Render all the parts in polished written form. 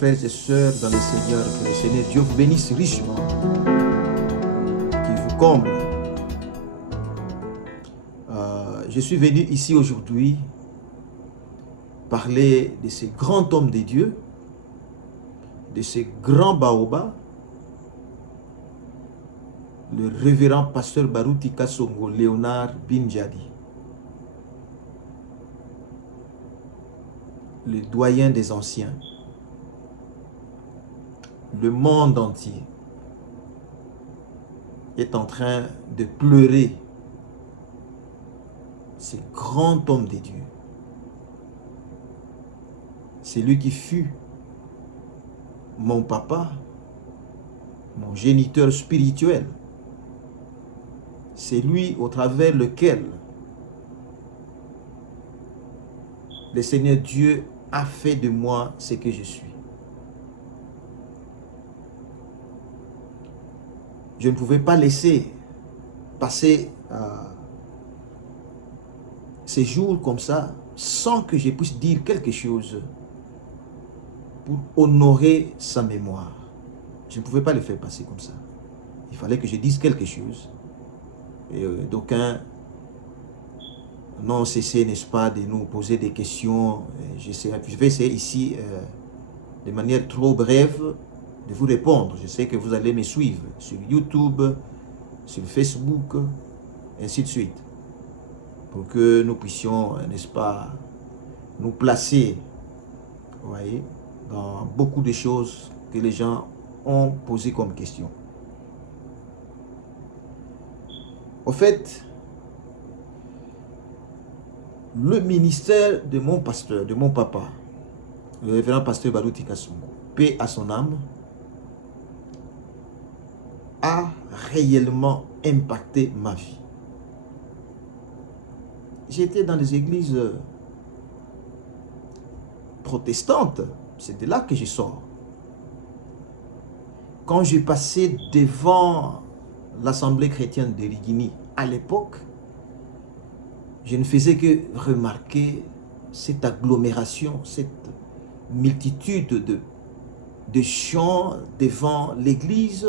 frères et sœurs dans le Seigneur, que le Seigneur Dieu vous bénisse richement, qu'il vous comble. Je suis venu ici aujourd'hui parler de ces grands hommes de Dieu, de ces grands baobas, le révérend pasteur Baruti Kasongo Léonard Binjadi, le doyen des anciens. Le monde entier est en train de pleurer ce grand homme de Dieu. C'est lui qui fut mon papa, mon géniteur spirituel. C'est lui au travers lequel le Seigneur Dieu a fait de moi ce que je suis. Je ne pouvais pas laisser passer ces jours comme ça sans que je puisse dire quelque chose pour honorer sa mémoire. Je ne pouvais pas le faire passer comme ça. Il fallait que je dise quelque chose. Et d'aucuns n'ont cessé, n'est-ce pas, de nous poser des questions. Je vais essayer ici, de manière trop brève, de vous répondre. Je sais que vous allez me suivre sur YouTube, sur Facebook, ainsi de suite, pour que nous puissions, n'est-ce pas, nous placer, vous voyez, dans beaucoup de choses que les gens ont posées comme question. Au fait, le ministère de mon pasteur, de mon papa, le révérend pasteur Baruti Kasongo, paix à son âme, a réellement impacté ma vie. J'étais dans les églises protestantes, c'est de là que je sors. Quand je passais devant l'Assemblée chrétienne de Rigini, à l'époque, je ne faisais que remarquer cette agglomération, cette multitude de chants devant l'église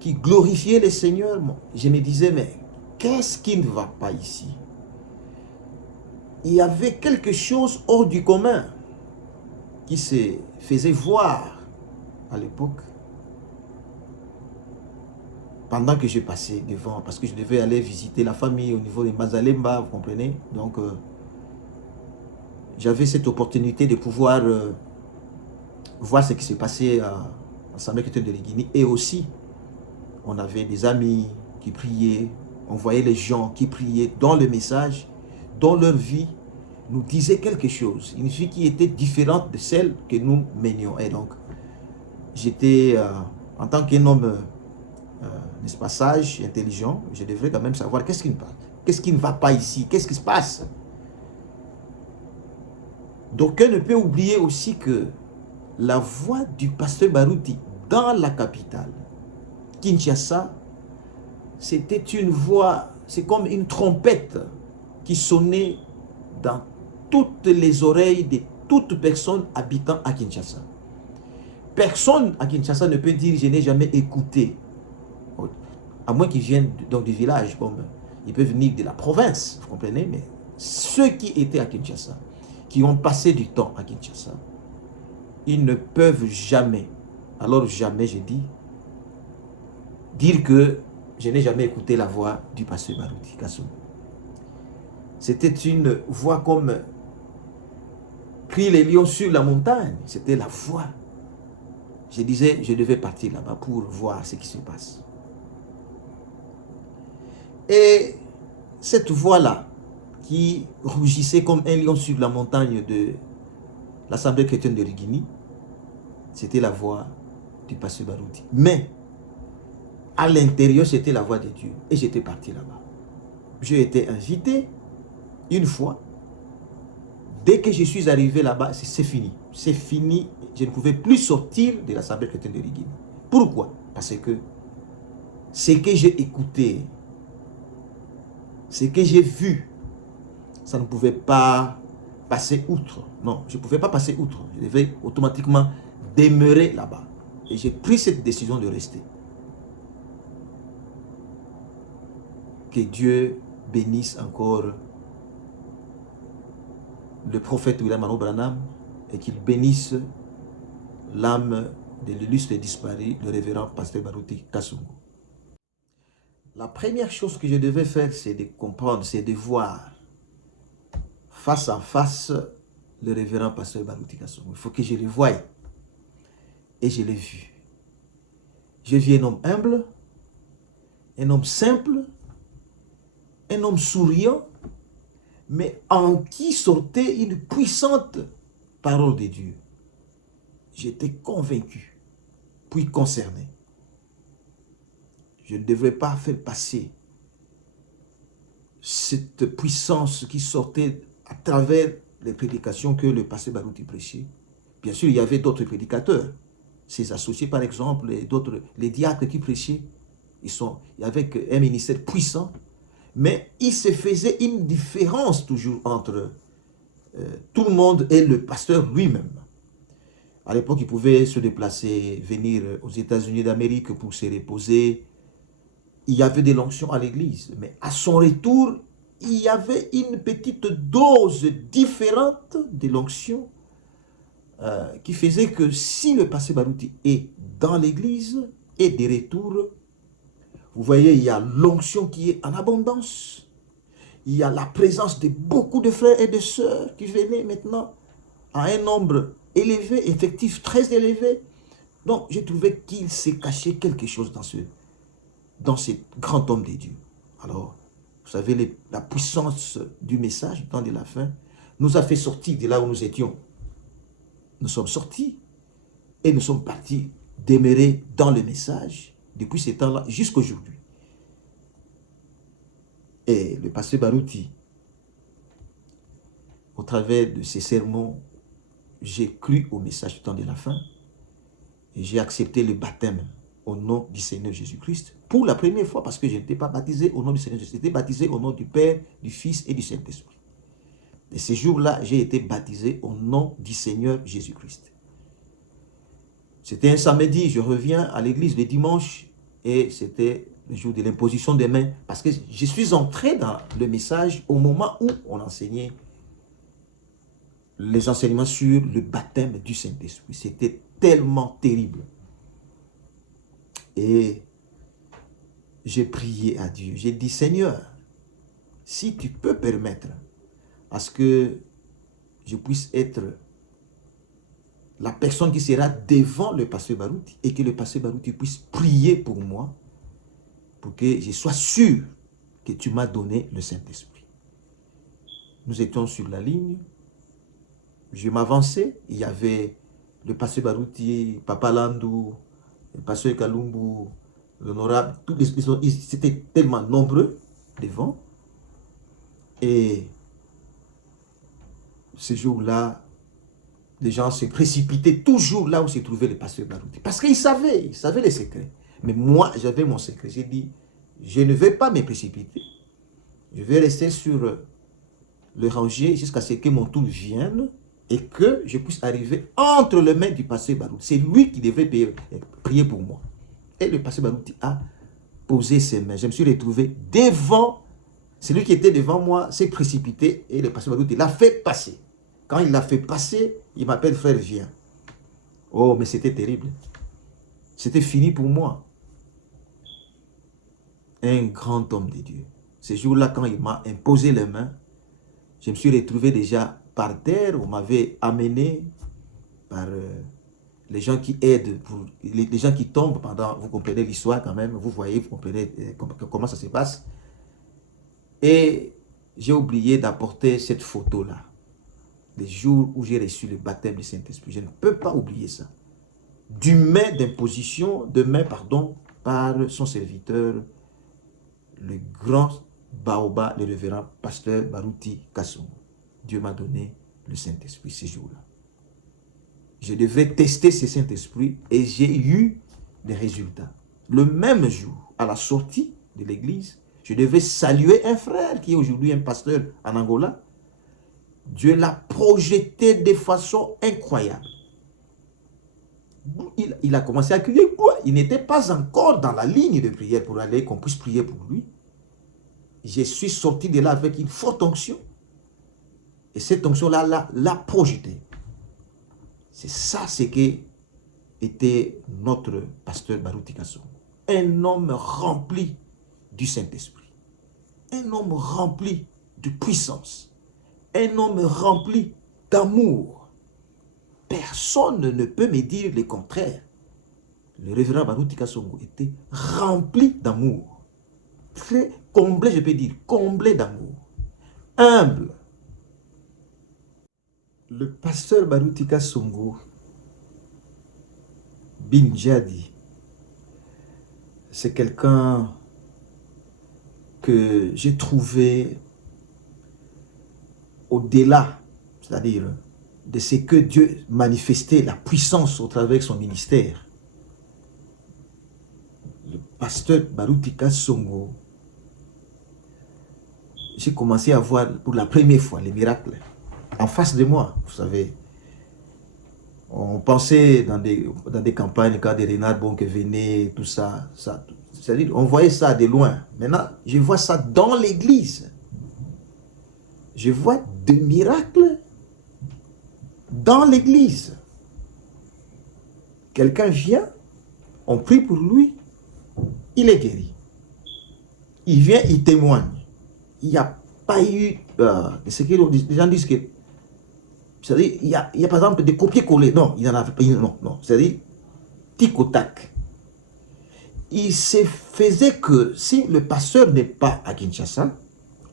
qui glorifiaient le Seigneur. Je me disais, mais qu'est-ce qui ne va pas ici? Il y avait quelque chose hors du commun qui se faisait voir à l'époque. Pendant que je passais devant, parce que je devais aller visiter la famille au niveau de Mazalemba, vous comprenez? Donc, j'avais cette opportunité de pouvoir voir ce qui s'est passé à l'Assemblée chrétienne de Rigini. Et aussi, on avait des amis qui priaient, on voyait les gens qui priaient dans le message, dans leur vie, nous disait quelque chose. Une vie qui était différente de celle que nous menions. Et donc, j'étais, en tant qu'un homme, n'est-ce pas, sage, intelligent, je devrais quand même savoir qu'est-ce qui ne va pas ici, qu'est-ce qui se passe. D'aucuns ne peut oublier aussi que la voix du pasteur Baruti dans la capitale, Kinshasa, c'était une voix, c'est comme une trompette qui sonnait dans toutes les oreilles de toute personne habitant à Kinshasa. Personne à Kinshasa ne peut dire « je n'ai jamais écouté ». À moins qu'ils viennent donc du village, comme ils peuvent venir de la province, vous comprenez, mais ceux qui étaient à Kinshasa, qui ont passé du temps à Kinshasa, ils ne peuvent jamais, alors jamais, je dis, dire que je n'ai jamais écouté la voix du pasteur Baruti Kasongo. C'était une voix comme crient les lions sur la montagne, c'était la voix. Je disais, je devais partir là-bas pour voir ce qui se passe. Et cette voix-là, qui rougissait comme un lion sur la montagne de l'Assemblée chrétienne de Rigini, c'était la voix du pasteur Baruti. Mais, à l'intérieur, c'était la voix de Dieu. Et j'étais parti là-bas. J'ai été invité une fois. Dès que je suis arrivé là-bas, c'est fini. C'est fini. Je ne pouvais plus sortir de l'Assemblée chrétienne de Rigini. Pourquoi? Parce que ce que j'ai écouté, ce que j'ai vu, ça ne pouvait pas passer outre. Non, je ne pouvais pas passer outre. Je devais automatiquement demeurer là-bas. Et j'ai pris cette décision de rester. Que Dieu bénisse encore le prophète William Marot Branham et qu'il bénisse l'âme de l'illustre disparu, le révérend pasteur Baruti Kasongo. La première chose que je devais faire, c'est de comprendre, c'est de voir face à face le révérend pasteur Baruti Kasongo. Il faut que je le voie. Et je l'ai vu. J'ai vu un homme humble, un homme simple, un homme souriant, mais en qui sortait une puissante parole de Dieu. J'étais convaincu, puis concerné. Je ne devrais pas faire passer cette puissance qui sortait à travers les prédications que le pasteur Baruti prêchait. Bien sûr, il y avait d'autres prédicateurs, ses associés par exemple, et d'autres, les diacres qui prêchaient. Il y avait un ministère puissant, mais il se faisait une différence toujours entre tout le monde et le pasteur lui-même. À l'époque, il pouvait se déplacer, venir aux États-Unis d'Amérique pour se reposer. Il y avait des l'onction à l'église, mais à son retour, il y avait une petite dose différente de l'onction qui faisait que si le pasteur Baruti est dans l'église et de retour, vous voyez, il y a l'onction qui est en abondance. Il y a la présence de beaucoup de frères et de sœurs qui venaient maintenant à un nombre élevé, effectif très élevé. Donc, j'ai trouvé qu'il s'est caché quelque chose dans ce grand homme de Dieu. Alors, vous savez, la puissance du message, du temps de la fin, nous a fait sortir de là où nous étions. Nous sommes sortis et nous sommes partis demeurer dans le message depuis ce temps-là jusqu'à aujourd'hui. Et le pasteur Baruti, au travers de ses sermons, j'ai cru au message du temps de la fin et j'ai accepté le baptême au nom du Seigneur Jésus-Christ pour la première fois parce que je n'étais pas baptisé au nom du Seigneur Jésus-Christ, j'étais baptisé au nom du Père, du Fils et du Saint-Esprit. Et ce jour-là, j'ai été baptisé au nom du Seigneur Jésus-Christ. C'était un samedi, je reviens à l'église le dimanche et c'était le jour de l'imposition des mains parce que je suis entré dans le message au moment où on enseignait les enseignements sur le baptême du Saint-Esprit. C'était tellement terrible. Et j'ai prié à Dieu. J'ai dit, Seigneur, si tu peux permettre à ce que je puisse être la personne qui sera devant le pasteur Baruti et que le pasteur Baruti puisse prier pour moi pour que je sois sûr que tu m'as donné le Saint-Esprit. Nous étions sur la ligne. Je m'avançais. Il y avait le pasteur Baruti, Papa Landou, le pasteur Kalumbu, l'honorable. Ils étaient tellement nombreux devant. Et ce jour-là, les gens se précipitaient toujours là où se trouvait le pasteur Baruti. Parce qu'ils savaient les secrets. Mais moi, j'avais mon secret. J'ai dit, je ne vais pas me précipiter. Je vais rester sur le rangé jusqu'à ce que mon tour vienne et que je puisse arriver entre les mains du pasteur Baruti. C'est lui qui devait prier pour moi. Et le pasteur Baruti a posé ses mains. Je me suis retrouvé devant, celui qui était devant moi s'est précipité et le pasteur Baruti l'a fait passer. Quand il l'a fait passer, il m'appelle frère, viens. Oh, mais c'était terrible. C'était fini pour moi. Un grand homme de Dieu. Ce jour-là, quand il m'a imposé les mains, je me suis retrouvé déjà par terre. On m'avait amené par les gens qui aident, les gens qui tombent pendant, vous comprenez l'histoire quand même, vous voyez, vous comprenez comment ça se passe. Et j'ai oublié d'apporter cette photo-là. Les jours où j'ai reçu le baptême du Saint-Esprit. Je ne peux pas oublier ça. Du main d'imposition, par son serviteur, le grand Baoba, le révérend pasteur Baruti Kasongo. Dieu m'a donné le Saint-Esprit ces jours-là. Je devais tester ce Saint-Esprit et j'ai eu des résultats. Le même jour, à la sortie de l'église, je devais saluer un frère qui est aujourd'hui un pasteur en Angola. Dieu l'a projeté de façon incroyable. Il a commencé à crier. Il n'était pas encore dans la ligne de prière pour aller qu'on puisse prier pour lui. Je suis sorti de là avec une forte onction. Et cette onction-là l'a projeté. C'est ça ce qu'était notre pasteur Baruti Kasongo. Un homme rempli du Saint-Esprit. Un homme rempli de puissance. Un homme rempli d'amour. Personne ne peut me dire le contraire. Le révérend Baruti Kasongo était rempli d'amour. Très comblé, je peux dire, comblé d'amour. Humble. Le pasteur Baruti Kasongo Binjadi, c'est quelqu'un que j'ai trouvé au-delà, c'est-à-dire de ce que Dieu manifestait, la puissance au travers de son ministère. Le pasteur Baruti Kasongo, j'ai commencé à voir pour la première fois les miracles en face de moi, vous savez. On pensait dans des campagnes, quand des Renard Bonke venaient, tout ça, c'est-à-dire on voyait ça de loin. Maintenant, je vois ça dans l'église. Je vois des miracles dans l'église. Quelqu'un vient, on prie pour lui, il est guéri. Il vient, il témoigne. Il n'y a pas eu, ce que les gens disent que, c'est-à-dire, il y a par exemple des copier-coller. Non, il n'y en avait pas. Non. C'est-à-dire, tic au tac. Il se faisait que si le pasteur n'est pas à Kinshasa,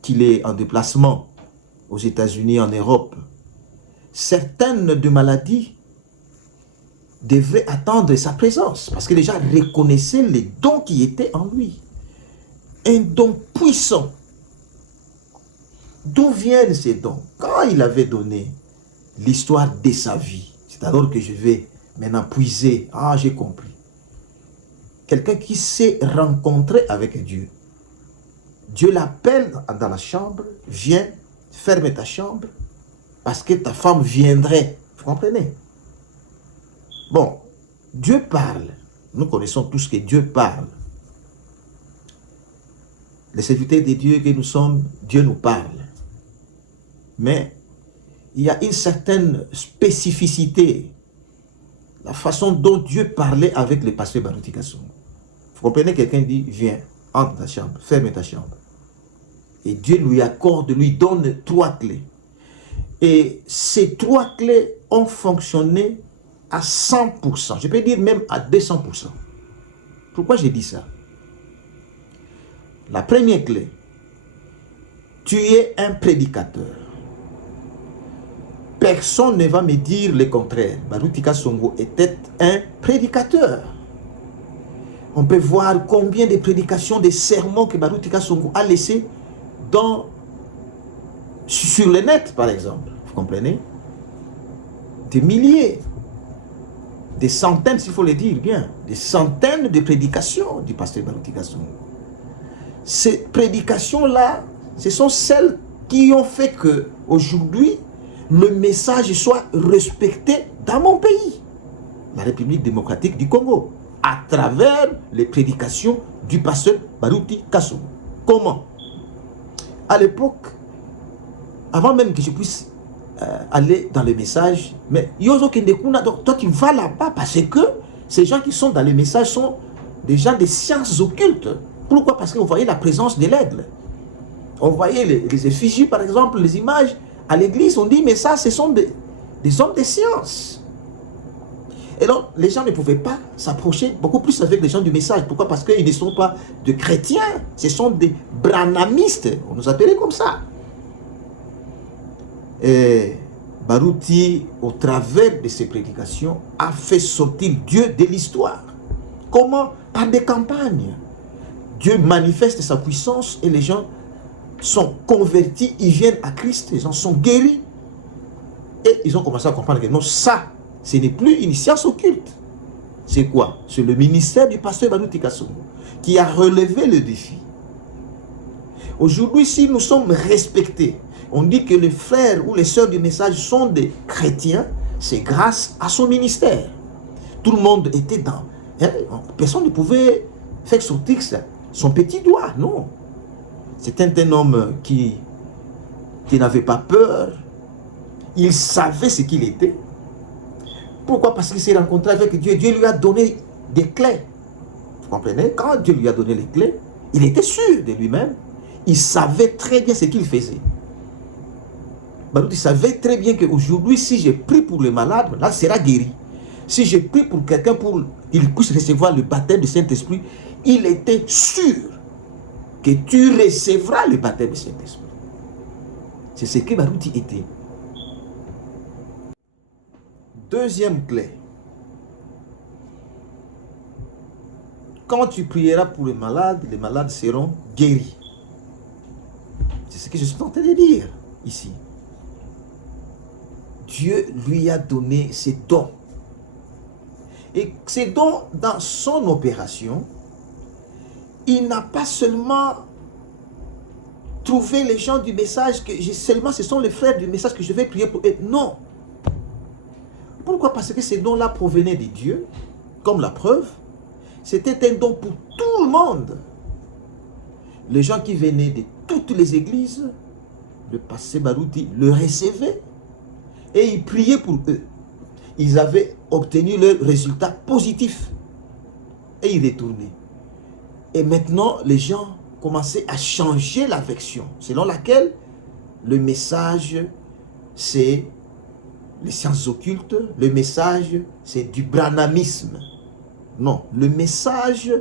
qu'il est en déplacement aux États-Unis, en Europe, certaines de maladies devraient attendre sa présence parce que les gens reconnaissaient les dons qui étaient en lui. Un don puissant. D'où viennent ces dons? Quand il avait donné l'histoire de sa vie, c'est alors que je vais maintenant puiser. Ah, j'ai compris. Quelqu'un qui s'est rencontré avec Dieu. Dieu l'appelle dans la chambre, viens, ferme ta chambre, parce que ta femme viendrait. Vous comprenez? Bon, Dieu parle. Nous connaissons tous que Dieu parle. Les serviteurs de Dieu que nous sommes, Dieu nous parle. Mais il y a une certaine spécificité. La façon dont Dieu parlait avec le pasteur Baruti Kasongo. Vous comprenez, quelqu'un dit, viens, entre ta chambre, ferme ta chambre. Et Dieu lui accorde, lui donne 3 clés. Et ces 3 clés ont fonctionné à 100%. Je peux dire même à 200%. Pourquoi j'ai dit ça? La première clé, tu es un prédicateur. Personne ne va me dire le contraire. Baruti Kasongo était un prédicateur. On peut voir combien de prédications, de sermons que Baruti Kasongo a laissés sur le net, par exemple. Vous comprenez? Des milliers, des centaines, s'il faut le dire bien, des centaines de prédications du pasteur Baruti Kasongo. Ces prédications-là, ce sont celles qui ont fait que aujourd'hui le message soit respecté dans mon pays, la République démocratique du Congo, à travers les prédications du pasteur Baruti Kasongo. Comment? À l'époque, avant même que je puisse aller dans les messages, mais Yozo Kendekuna, donc toi tu vas là-bas parce que ces gens qui sont dans les messages sont des gens des sciences occultes. Pourquoi? Parce qu'on voyait la présence de l'aigle. On voyait les effigies, par exemple, les images à l'église. On dit, mais ça, ce sont des hommes de science. Et donc, les gens ne pouvaient pas s'approcher beaucoup plus avec les gens du message. Pourquoi? Parce qu'ils ne sont pas de chrétiens. Ce sont des branhamistes. On nous appelait comme ça. Et Baruti, au travers de ses prédications, a fait sortir Dieu de l'histoire. Comment? Par des campagnes. Dieu manifeste sa puissance et les gens sont convertis, ils viennent à Christ, les gens sont guéris. Et ils ont commencé à comprendre que non, ça, ce n'est plus une science occulte. C'est quoi? C'est le ministère du pasteur Baruti Kasongo qui a relevé le défi. Aujourd'hui, si nous sommes respectés, on dit que les frères ou les sœurs du message sont des chrétiens, c'est grâce à son ministère. Tout le monde était dans... personne ne pouvait faire sortir son petit doigt, non. C'était un homme qui n'avait pas peur. Il savait ce qu'il était. Pourquoi? Parce qu'il s'est rencontré avec Dieu. Dieu lui a donné des clés. Vous comprenez? Quand Dieu lui a donné les clés, il était sûr de lui-même. Il savait très bien ce qu'il faisait. Baruti savait très bien qu'aujourd'hui, si je prie pour le malade, là, il sera guéri. Si je prie pour quelqu'un pour qu'il puisse recevoir le baptême du Saint-Esprit, il était sûr que tu recevras le baptême du Saint-Esprit. C'est ce que Baruti était. Deuxième clé. Quand tu prieras pour les malades seront guéris. C'est ce que je suis en train de dire ici. Dieu lui a donné ses dons. Et ces dons, dans son opération, il n'a pas seulement trouvé les gens du message, que seulement ce sont les frères du message que je vais prier pour eux. Non. Pourquoi? Parce que ces dons-là provenaient de Dieu, comme la preuve. C'était un don pour tout le monde. Les gens qui venaient de toutes les églises, le pasteur Baruti le recevait et il priait pour eux. Ils avaient obtenu leur résultat positif et ils retournaient. Et maintenant, les gens commençaient à changer la version selon laquelle le message, c'est les sciences occultes, le message, c'est du branhamisme. Non, le message,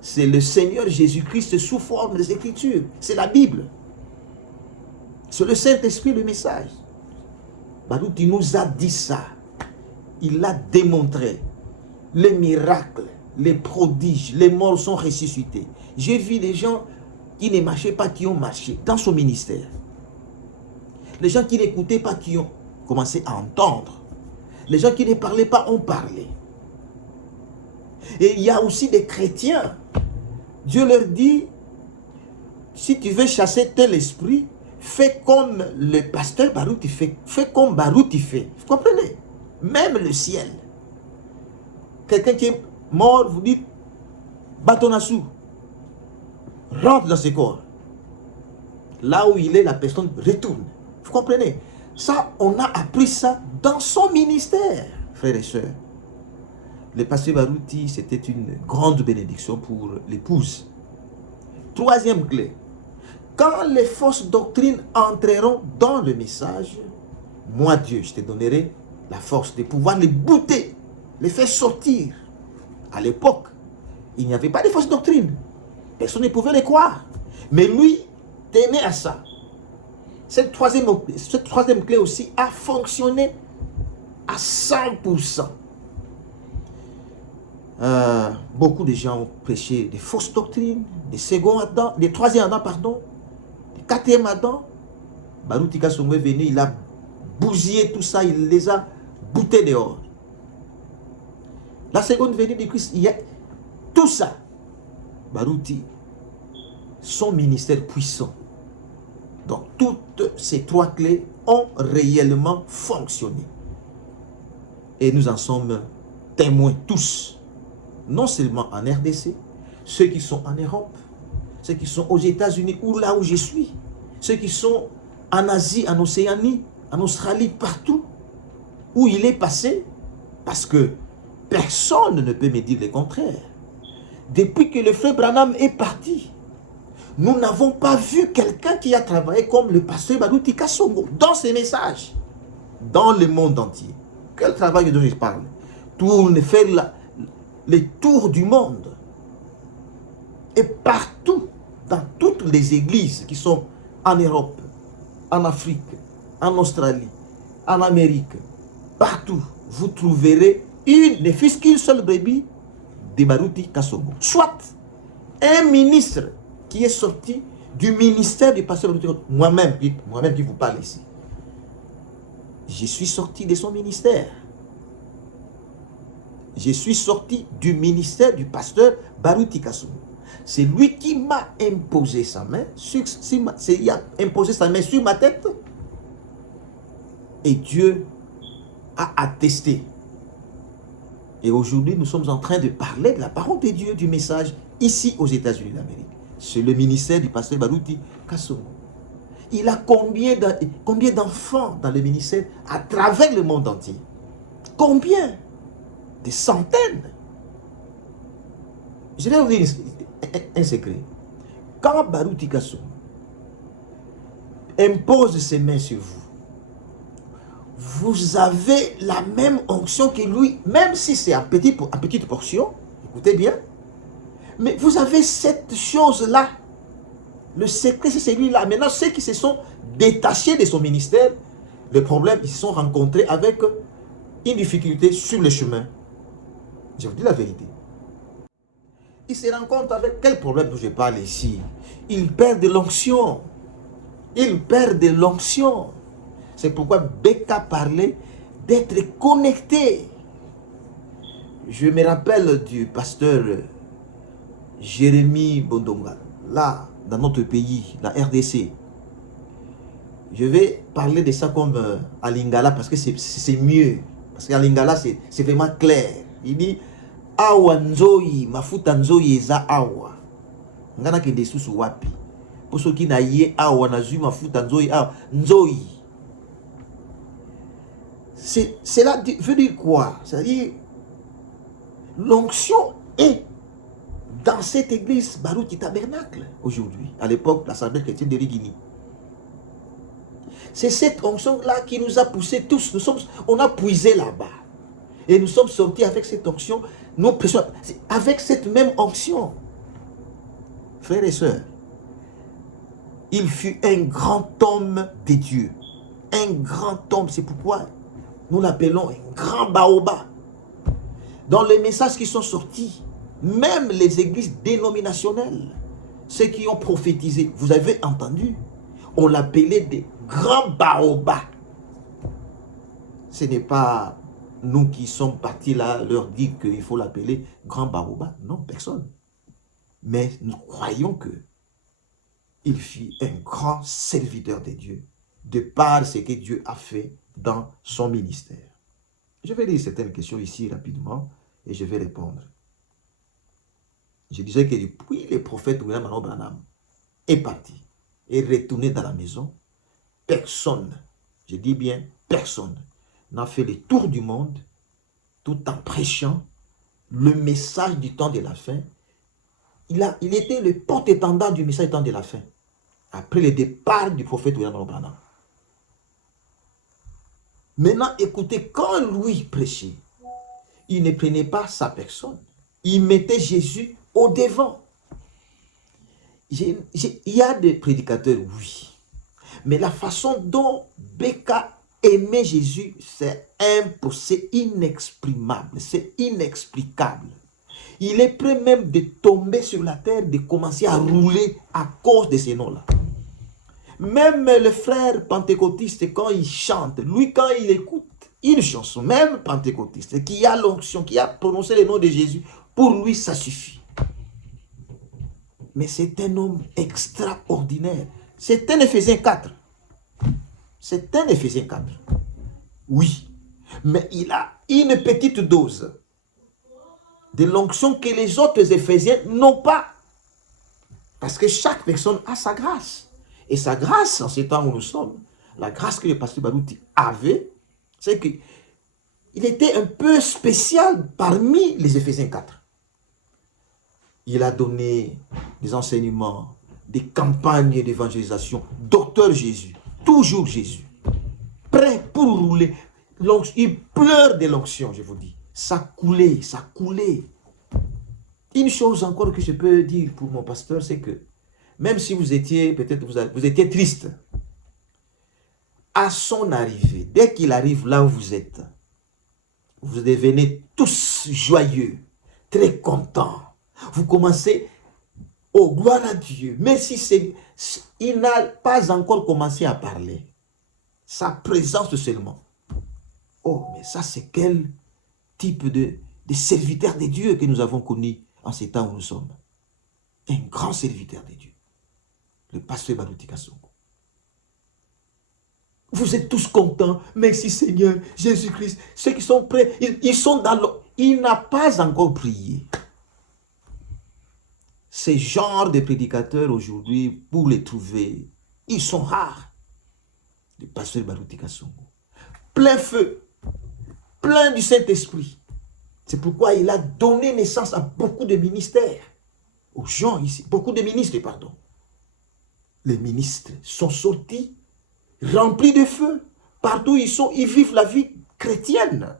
c'est le Seigneur Jésus-Christ sous forme des Écritures. C'est la Bible. C'est le Saint-Esprit, le message. Baruti nous a dit ça. Il l'a démontré. Les miracles, les prodiges, les morts sont ressuscités. J'ai vu des gens qui ne marchaient pas, qui ont marché dans son ministère. Les gens qui n'écoutaient pas, qui ont commencé à entendre. Les gens qui ne parlaient pas ont parlé. Et il y a aussi des chrétiens. Dieu leur dit, si tu veux chasser tel esprit, fais comme le pasteur Baruti fait. Fais comme Baruti fait. Vous comprenez? Même le ciel. Quelqu'un qui est mort, vous dites, Batonassou, rentre dans ce corps. Là où il est, la personne retourne. Vous comprenez? Ça, on a appris ça dans son ministère, frères et sœurs. Le pasteur Baruti, c'était une grande bénédiction pour l'épouse. Troisième clé. Quand les fausses doctrines entreront dans le message, moi Dieu, je te donnerai la force de pouvoir les bouter, les faire sortir. À l'époque, il n'y avait pas de fausses doctrines. Personne ne pouvait les croire. Mais lui tenait à ça. Cette troisième clé aussi a fonctionné à 100%. Beaucoup de gens ont prêché des fausses doctrines, des troisième Adam, pardon, des quatrième Adam. Baruti Kasongo est venu, il a bousillé tout ça, il les a boutés dehors. La seconde venue de Christ, il y a tout ça. Baruti, son ministère puissant. Donc, toutes ces trois clés ont réellement fonctionné. Et nous en sommes témoins tous. Non seulement en RDC, ceux qui sont en Europe, ceux qui sont aux États-Unis ou là où je suis, ceux qui sont en Asie, en Océanie, en Australie, partout où il est passé, parce que personne ne peut me dire le contraire. Depuis que le frère Branham est parti, nous n'avons pas vu quelqu'un qui a travaillé comme le pasteur Baruti Kasongo dans ses messages, dans le monde entier. Quel travail dont il parle? Tourne, faire les tours du monde. Et partout, dans toutes les églises qui sont en Europe, en Afrique, en Australie, en Amérique, partout, vous trouverez ne fût-ce qu'une seule brebis de Baruti Kasongo. Soit un ministre qui est sorti du ministère du pasteur Baruti Kasongo. Moi-même qui vous parle ici. Je suis sorti de son ministère. Je suis sorti du ministère du pasteur Baruti Kasongo. C'est lui qui m'a imposé sa main, il a imposé sa main sur ma tête. Et Dieu a attesté. Et aujourd'hui, nous sommes en train de parler de la parole de Dieu, du message, ici aux États-Unis d'Amérique. C'est le ministère du pasteur Baruti Kasongo. Il a combien d'enfants dans le ministère à travers le monde entier? Combien? Des centaines. Je vais vous dire un secret. Quand Baruti Kasongo impose ses mains sur vous, vous avez la même onction que lui, même si c'est en petite portion, écoutez bien, mais vous avez cette chose-là. Le secret, c'est celui-là. Maintenant, ceux qui se sont détachés de son ministère, le problème, ils se sont rencontrés avec une difficulté sur le chemin. Je vous dis la vérité. Ils se rencontrent avec quel problème dont je parle ici? Ils perdent de l'onction. Ils perdent de l'onction. C'est pourquoi Becca parlait d'être connecté. Je me rappelle du pasteur Jérémie Bondonga, là, dans notre pays, la RDC. Je vais parler de ça comme à Lingala parce que c'est mieux. Parce qu'à Lingala, c'est vraiment clair. Il dit Awa nzoi, mafuta nzoi eza awa. Ngana kende susu wapi. Pour ceux qui na ye awa na zui mafuta nzoi awa. Nzoi. Cela veut dire quoi? C'est-à-dire, l'onction est dans cette église Baruti Tabernacle aujourd'hui, à l'époque, l'Assemblée chrétienne de Rigini. C'est cette onction-là qui nous a poussés tous. On a puisé là-bas. Et nous sommes sortis avec cette onction. Nous prêchons avec cette même onction. Frères et sœurs, il fut un grand homme de Dieu. Un grand homme, c'est pourquoi nous l'appelons un grand baobab. Dans les messages qui sont sortis, même les églises dénominationnelles, ceux qui ont prophétisé, vous avez entendu, on l'appelait des grands baobabs. Ce n'est pas nous qui sommes partis là leur dire qu'il faut l'appeler grand baobab. Non, personne. Mais nous croyons que il fut un grand serviteur de Dieu, de par ce que Dieu a fait dans son ministère. Je vais lire certaines questions ici rapidement et je vais répondre. Je disais que depuis le prophète William Branham est parti et retourné dans la maison, personne, je dis bien personne, n'a fait le tour du monde tout en prêchant le message du temps de la fin. Il était le porte-étendard du message du temps de la fin, après le départ du prophète William Branham. Maintenant, écoutez, quand lui prêchait, il ne prenait pas sa personne. Il mettait Jésus au devant. Il y a des prédicateurs, oui. Mais la façon dont Becca aimait Jésus, c'est impossible, c'est inexprimable, c'est inexplicable. Il est prêt même de tomber sur la terre, de commencer à rouler à cause de ces noms-là. Même le frère pentecôtiste, quand il chante, lui, quand il écoute une chanson, même pentecôtiste, qui a l'onction, qui a prononcé le nom de Jésus, pour lui, ça suffit. Mais c'est un homme extraordinaire. C'est un Éphésiens 4. C'est un Éphésiens 4. Oui. Mais il a une petite dose de l'onction que les autres Éphésiens n'ont pas. Parce que chaque personne a sa grâce. Et sa grâce, en ce temps où nous sommes, la grâce que le pasteur Baruti avait, c'est qu'il était un peu spécial parmi les Éphésiens 4. Il a donné des enseignements, des campagnes d'évangélisation, docteur Jésus, toujours Jésus, prêt pour rouler. Il pleure de l'onction, je vous dis. Ça coulait, ça coulait. Une chose encore que je peux dire pour mon pasteur, c'est que même si vous étiez, peut-être vous étiez triste, à son arrivée, dès qu'il arrive là où vous êtes, vous devenez tous joyeux, très contents. Vous commencez, oh gloire à Dieu, même si il n'a pas encore commencé à parler, sa présence seulement. Oh, mais ça c'est quel type de serviteur de Dieu que nous avons connu en ces temps où nous sommes. un grand serviteur de Dieu, le pasteur Baruti Kasongo. Vous êtes tous contents. Merci Seigneur, Jésus-Christ. Ceux qui sont prêts, ils sont dans l'eau. Il n'a pas encore prié. Ces genres de prédicateurs aujourd'hui, pour les trouver, ils sont rares. Le pasteur Baruti Kasongo. Plein feu, plein du Saint-Esprit. C'est pourquoi il a donné naissance à beaucoup de ministères. Aux gens ici, beaucoup de ministres, pardon. Les ministres sont sortis remplis de feu. Partout où ils sont, ils vivent la vie chrétienne.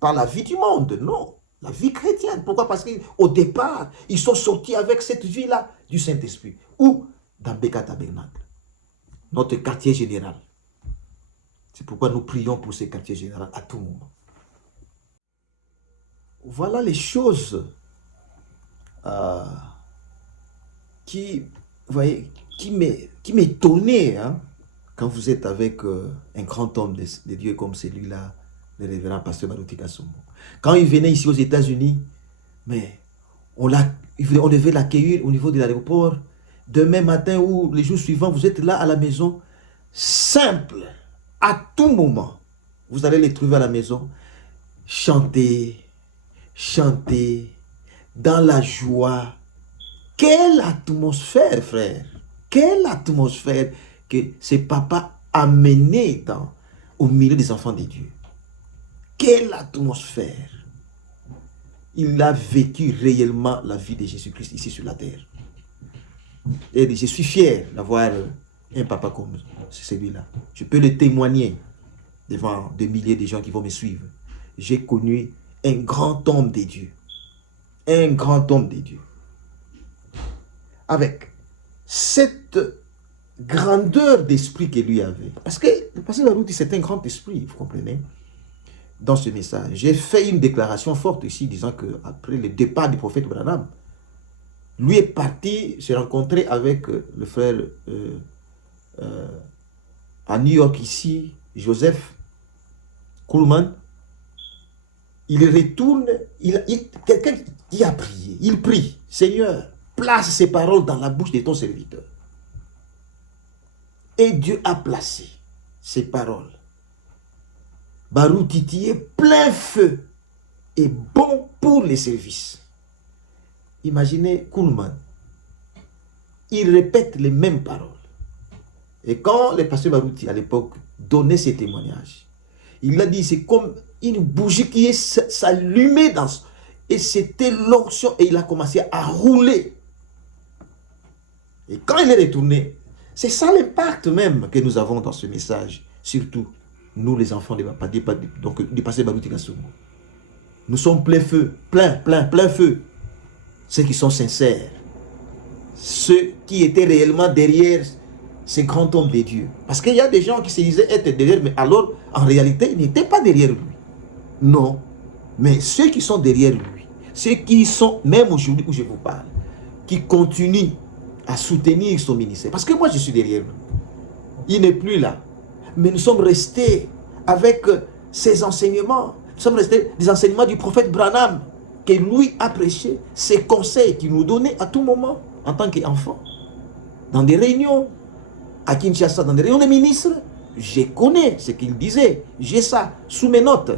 Pas la vie du monde, non. La vie chrétienne. Pourquoi? Parce qu'au départ, ils sont sortis avec cette vie-là du Saint-Esprit. Ou dans Beka Tabernacle, notre quartier général. C'est pourquoi nous prions pour ce quartier général à tout moment. Voilà les choses qui m'étonnaient, hein, quand vous êtes avec un grand homme de Dieu comme celui-là, le révérend pasteur Baruti Kasongo. Quand il venait ici aux États-Unis, mais on devait l'accueillir au niveau de l'aéroport. Demain matin ou les jours suivants, vous êtes là à la maison, simple, à tout moment. Vous allez les trouver à la maison, chanter, dans la joie. Quelle atmosphère, frère! Quelle atmosphère que ce papa a mené au milieu des enfants de Dieu. Quelle atmosphère! Il a vécu réellement la vie de Jésus-Christ ici sur la terre. Et je suis fier d'avoir un papa comme celui-là. Je peux le témoigner devant des milliers de gens qui vont me suivre. J'ai connu un grand homme de Dieu. Un grand homme de Dieu. Avec cette grandeur d'esprit que lui avait. Parce que le pasteur Baruti, c'est un grand esprit, vous comprenez? Dans ce message, j'ai fait une déclaration forte ici, disant qu'après le départ du prophète Branham, lui est parti se rencontrer avec le frère à New York ici, Joseph Kuhlman. Il retourne, quelqu'un qui a prié, il prie, Seigneur, place ces paroles dans la bouche de ton serviteur. Et Dieu a placé ces paroles. Baruti est plein feu et bon pour les services. Imaginez Kuhlman. Il répète les mêmes paroles. Et quand le pasteur Baruti, à l'époque, donnait ses témoignages, il a dit, c'est comme une bougie qui s'allumait dans... Et c'était l'onction et il a commencé à rouler. Et quand il est retourné, c'est ça l'impact même que nous avons dans ce message. Surtout, nous les enfants du pasteur Baruti Kasongo. Nous sommes plein feu, plein feu. Ceux qui sont sincères. Ceux qui étaient réellement derrière ces grands hommes de Dieu. Parce qu'il y a des gens qui se disaient être derrière, mais alors, en réalité, ils n'étaient pas derrière lui. Non. Mais ceux qui sont derrière lui, ceux qui sont, même aujourd'hui où je vous parle, qui continuent à soutenir son ministère. Parce que moi, je suis derrière lui. Il n'est plus là. Mais nous sommes restés avec ses enseignements. Nous sommes restés des enseignements du prophète Branham, que lui a prêché, ses conseils qu'il nous donnait à tout moment, en tant qu'enfant. Dans des réunions, à Kinshasa, dans des réunions de ministres, je connais ce qu'il disait. J'ai ça sous mes notes.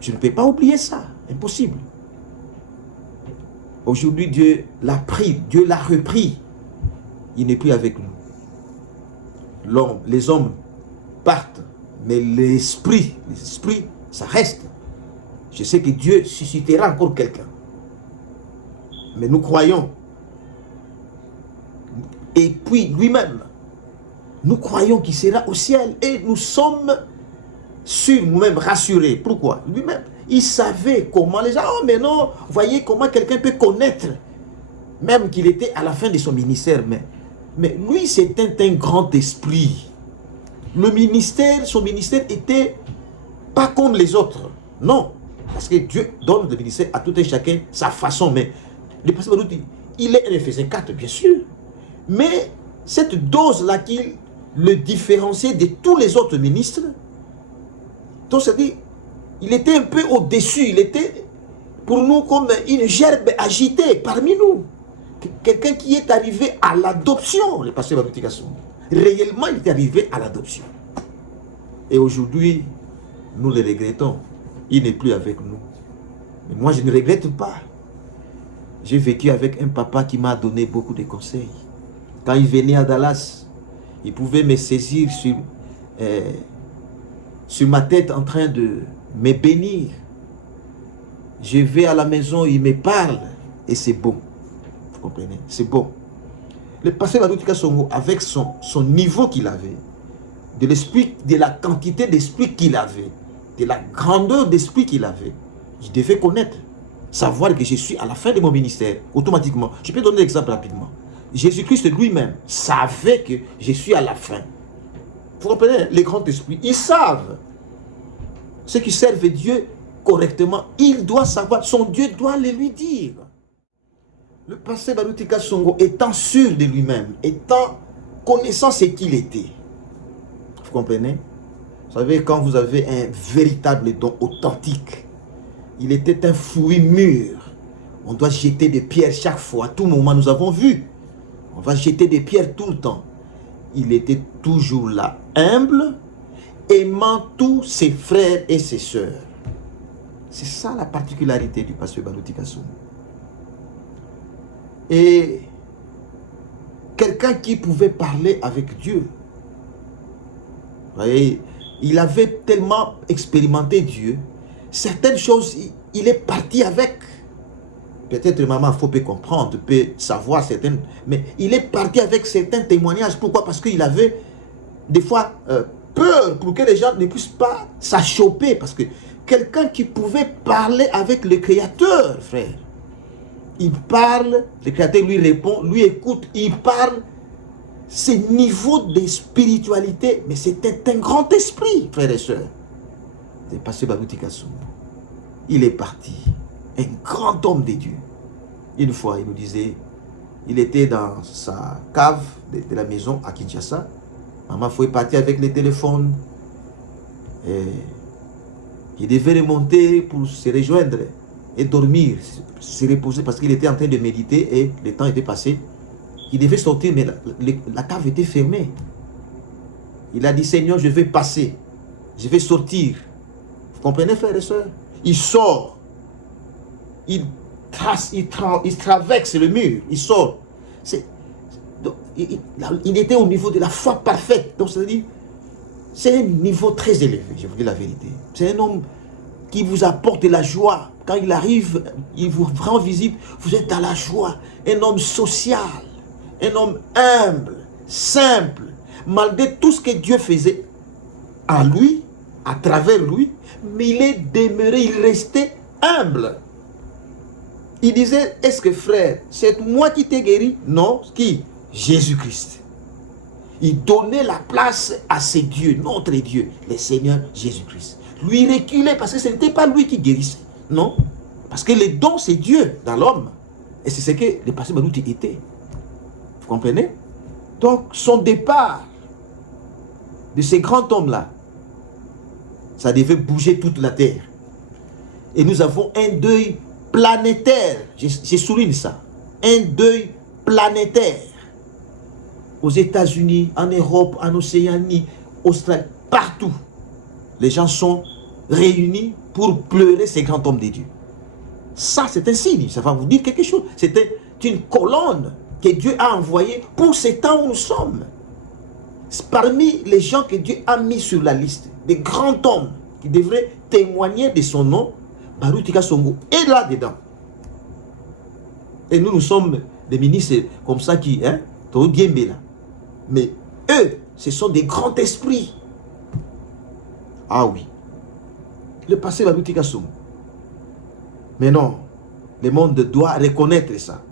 Je ne peux pas oublier ça. Impossible. Aujourd'hui, Dieu l'a pris, Dieu l'a repris. Il n'est plus avec nous. Les hommes partent, mais l'esprit, ça reste. Je sais que Dieu suscitera encore quelqu'un. Mais nous croyons. Et puis lui-même, nous croyons qu'il sera au ciel. Et nous sommes sûrs, nous-mêmes rassurés. Pourquoi? Lui-même, il savait comment les gens... Oh mais non, voyez comment quelqu'un peut connaître. Même qu'il était à la fin de son ministère. Mais lui, c'était un grand esprit. Le ministère, son ministère était pas comme les autres. Non. Parce que Dieu donne le ministère à tout un chacun sa façon. Mais le pasteur Baruti, il est un Éphésiens 4, bien sûr. Mais cette dose-là qui le différenciait de tous les autres ministres, donc c'est-à-dire, il était un peu au-dessus. Il était pour nous comme une gerbe agitée parmi nous. quelqu'un qui est arrivé à l'adoption, le pasteur Baruti Kasongo. Réellement, il est arrivé à l'adoption. Et aujourd'hui, nous le regrettons. Il n'est plus avec nous. Mais moi, je ne regrette pas. J'ai vécu avec un papa qui m'a donné beaucoup de conseils. Quand il venait à Dallas, il pouvait me saisir sur ma tête en train de me bénir. Je vais à la maison, il me parle et c'est bon. Vous comprenez? C'est bon. Le pasteur Baruti Kasongo, avec son niveau qu'il avait, de l'esprit, de la quantité d'esprit qu'il avait, de la grandeur d'esprit qu'il avait, je devais connaître, savoir que je suis à la fin de mon ministère, automatiquement. Je peux donner l'exemple rapidement. Jésus-Christ lui-même savait que je suis à la fin. Vous comprenez? Les grands esprits, ils savent. Ceux qui servent Dieu correctement, il doit savoir, son Dieu doit le lui dire. Le pasteur Baruti Kasongo, étant sûr de lui-même, étant connaissant ce qu'il était, vous comprenez? Vous savez, quand vous avez un véritable don authentique, il était un fruit mûr. On doit jeter des pierres chaque fois, à tout moment, nous avons vu. On va jeter des pierres tout le temps. Il était toujours là, humble, aimant tous ses frères et ses sœurs. C'est ça la particularité du pasteur Baruti Kasongo. Et quelqu'un qui pouvait parler avec Dieu. Vous voyez, il avait tellement expérimenté Dieu, certaines choses, il est parti avec. Peut-être maman, il faut peut comprendre, peut savoir certaines, mais il est parti avec certains témoignages. Pourquoi? Parce qu'il avait des fois peur pour que les gens ne puissent pas s'achoper. Parce que quelqu'un qui pouvait parler avec le Créateur, frère, il parle, le Créateur lui répond, lui écoute, il parle. Ce niveau de spiritualité, mais c'était un grand esprit, frères et sœurs. C'est pasteur Baruti Kasongo. Il est parti, un grand homme de Dieu. Une fois, il nous disait, il était dans sa cave de la maison à Kinshasa. Maman faut partir avec le téléphone. Et il devait remonter pour se rejoindre et dormir, se reposer parce qu'il était en train de méditer et le temps était passé. Il devait sortir, mais la cave était fermée. Il a dit, Seigneur, je vais passer. Je vais sortir. Vous comprenez, frères et sœurs? Il sort. Il traverse le mur. Il sort. Il était au niveau de la foi parfaite. Donc, c'est-à-dire, c'est un niveau très élevé, je vous dis la vérité. C'est un homme qui vous apporte de la joie. Quand il arrive, il vous rend visite, vous êtes dans la joie. Un homme social. Un homme humble, simple, malgré tout ce que Dieu faisait à lui, à travers lui, mais il est demeuré, il restait humble. Il disait, est-ce que frère, c'est moi qui t'ai guéri? Non, qui? Jésus-Christ. Il donnait la place à ses dieux, notre Dieu, le Seigneur Jésus-Christ. Lui il reculait parce que ce n'était pas lui qui guérissait, non. Parce que le don c'est Dieu dans l'homme. Et c'est ce que le pasteur Baruti était. Vous comprenez? Donc, son départ de ces grands hommes-là, ça devait bouger toute la terre. Et nous avons un deuil planétaire. Je souligne ça. Un deuil planétaire. Aux États-Unis, en Europe, en Océanie, Australie, partout. Les gens sont réunis pour pleurer ces grands hommes de Dieu. Ça, c'est un signe. Ça va vous dire quelque chose. C'était une colonne que Dieu a envoyé pour ces temps où nous sommes. Parmi les gens que Dieu a mis sur la liste, des grands hommes qui devraient témoigner de son nom, Baruti Kasongo est là-dedans. Et nous sommes des ministres comme ça qui, hein, bien là. Mais eux, ce sont des grands esprits. Ah oui. Le passé Baruti Kasongo. Mais non, le monde doit reconnaître ça.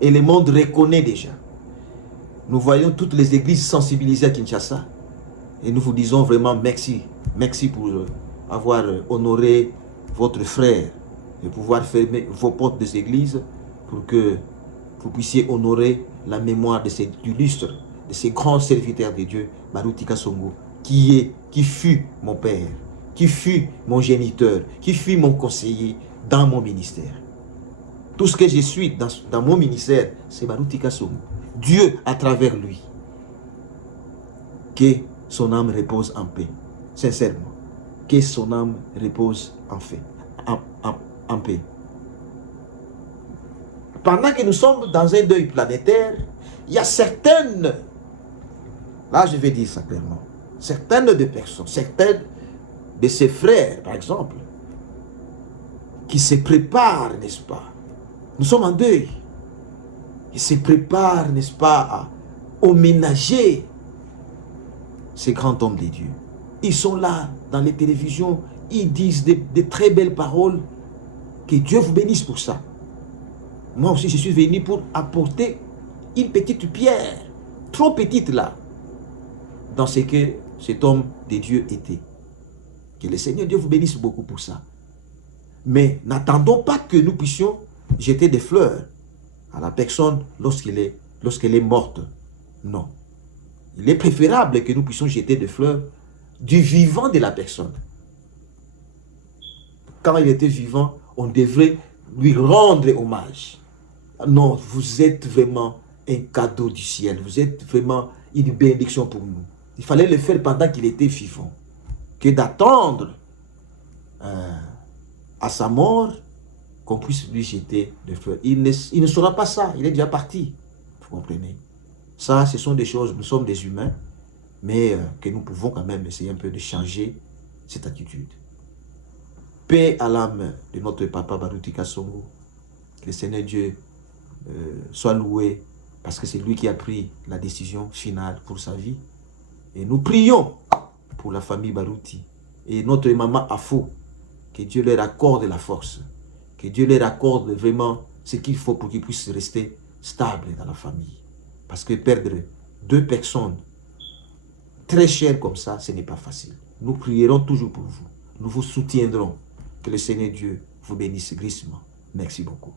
Et le monde reconnaît déjà. Nous voyons toutes les églises sensibilisées à Kinshasa. Et nous vous disons vraiment merci. Merci pour avoir honoré votre frère. Et pouvoir fermer vos portes des églises pour que vous puissiez honorer la mémoire de cet illustre, de ces grands serviteurs de Dieu, Baruti Kasongo, qui fut mon père, qui fut mon géniteur, qui fut mon conseiller dans mon ministère. Tout ce que je suis dans mon ministère, c'est Baruti Kasongo. Dieu à travers lui. Que son âme repose en paix. Sincèrement. Que son âme repose en paix. Pendant que nous sommes dans un deuil planétaire, il y a certaines, là je vais dire ça clairement, certaines de personnes, certaines de ses frères, par exemple, qui se préparent, n'est-ce pas? Nous sommes en deuil. Ils se préparent, n'est-ce pas, à homénager ces grands hommes de Dieu. Ils sont là, dans les télévisions, ils disent de très belles paroles. Que Dieu vous bénisse pour ça. Moi aussi, je suis venu pour apporter une petite pierre, trop petite là, dans ce que cet homme de Dieu était. Que le Seigneur Dieu vous bénisse beaucoup pour ça. Mais n'attendons pas que nous puissions jeter des fleurs à la personne lorsqu'elle est morte. Non. Il est préférable que nous puissions jeter des fleurs du vivant de la personne. Quand il était vivant, on devrait lui rendre hommage. Non, vous êtes vraiment un cadeau du ciel. Vous êtes vraiment une bénédiction pour nous. Il fallait le faire pendant qu'il était vivant. Que d'attendre à sa mort qu'on puisse lui jeter des fleurs. Il ne saura pas ça. Il est déjà parti. Vous comprenez? Ça, ce sont des choses, nous sommes des humains, mais que nous pouvons quand même essayer un peu de changer cette attitude. Paix à l'âme de notre papa Baruti Kasongo. Que le Seigneur Dieu soit loué, parce que c'est lui qui a pris la décision finale pour sa vie. Et nous prions pour la famille Baruti et notre maman Afo, que Dieu leur accorde la force, que Dieu leur accorde vraiment ce qu'il faut pour qu'ils puissent rester stables dans la famille. Parce que perdre deux personnes très chères comme ça, ce n'est pas facile. Nous prierons toujours pour vous. Nous vous soutiendrons. Que le Seigneur Dieu vous bénisse grissement. Merci beaucoup.